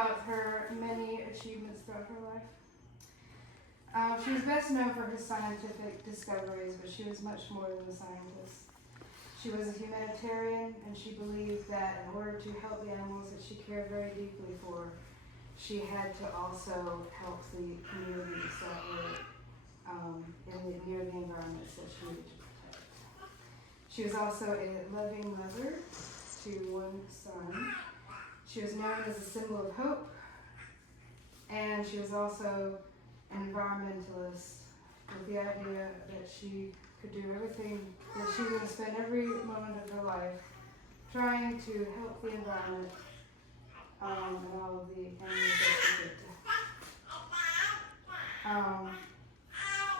about her many achievements throughout her life. She was best known for her scientific discoveries, but she was much more than a scientist. She was a humanitarian, and she believed that in order to help the animals that she cared very deeply for, she had to also help the communities that were near the environments that she needed to protect. She was also a loving mother to one son. She was known as a symbol of hope, and she was also an environmentalist with the idea that she could do everything, that she would spend every moment of her life trying to help the environment and all of the animals that she could.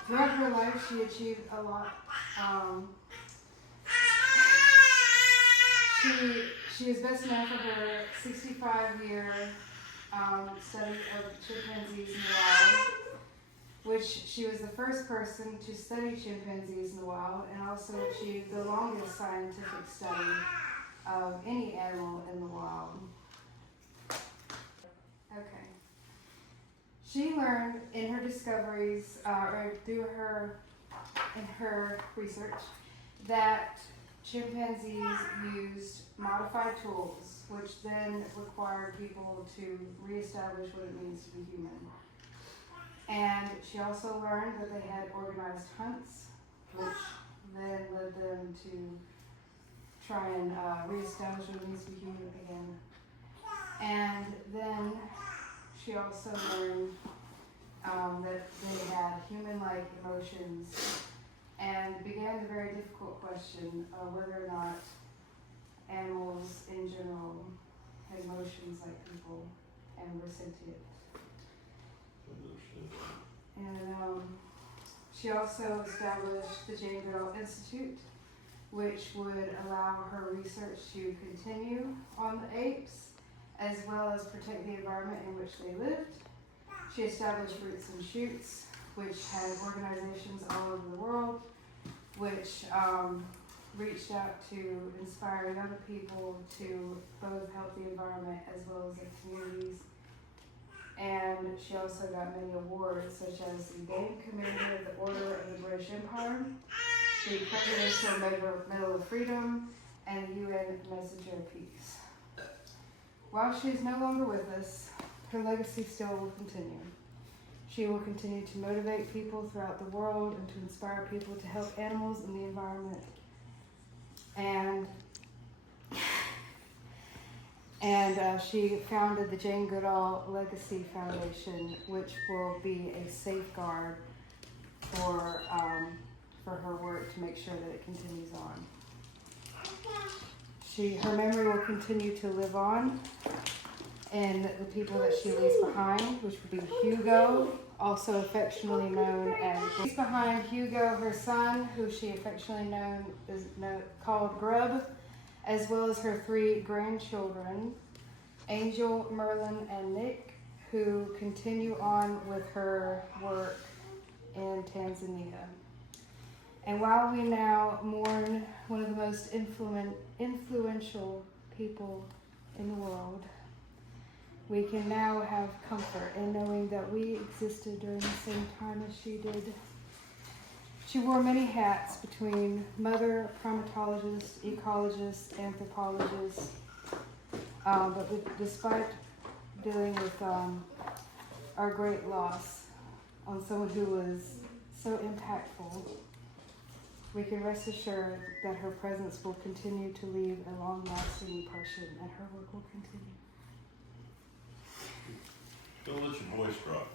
Throughout her life, she achieved a lot. She is best known for her 65-year study of chimpanzees in the wild, which she was the first person to study chimpanzees in the wild and also achieved the longest scientific study of any animal in the wild. Okay. She learned in her discoveries, or in her research, that chimpanzees used modified tools, which then required people to reestablish what it means to be human. And she also learned that they had organized hunts, which then led them to try and reestablish what it means to be human again. And then she also learned that they had human-like emotions, and began the very difficult question of whether or not animals in general had emotions like people and were sentient. And she also established the Jane Goodall Institute, which would allow her research to continue on the apes, as well as protect the environment in which they lived. She established Roots and Shoots, which had organizations all over the world, which reached out to inspire young people to both help the environment as well as their communities. And she also got many awards, such as the Game Commander of the Order of the British Empire, the Presidential Medal of Freedom, and the UN Messenger of Peace. While she is no longer with us, her legacy still will continue. She will continue to motivate people throughout the world and to inspire people to help animals and the environment. And she founded the Jane Goodall Legacy Foundation, which will be a safeguard for her work to make sure that it continues on. Her memory will continue to live on in the people that she leaves behind, which would be Hugo, also affectionately known as... Leaves behind Hugo, her son, who she affectionately called Grub, as well as her 3 grandchildren, Angel, Merlin, and Nick, who continue on with her work in Tanzania. And while we now mourn one of the most influential people in the world, we can now have comfort in knowing that we existed during the same time as she did. She wore many hats between mother, primatologist, ecologist, anthropologist, but despite dealing with our great loss on someone who was so impactful, we can rest assured that her presence will continue to leave a long-lasting impression, and her work will continue. Don't let your voice drop.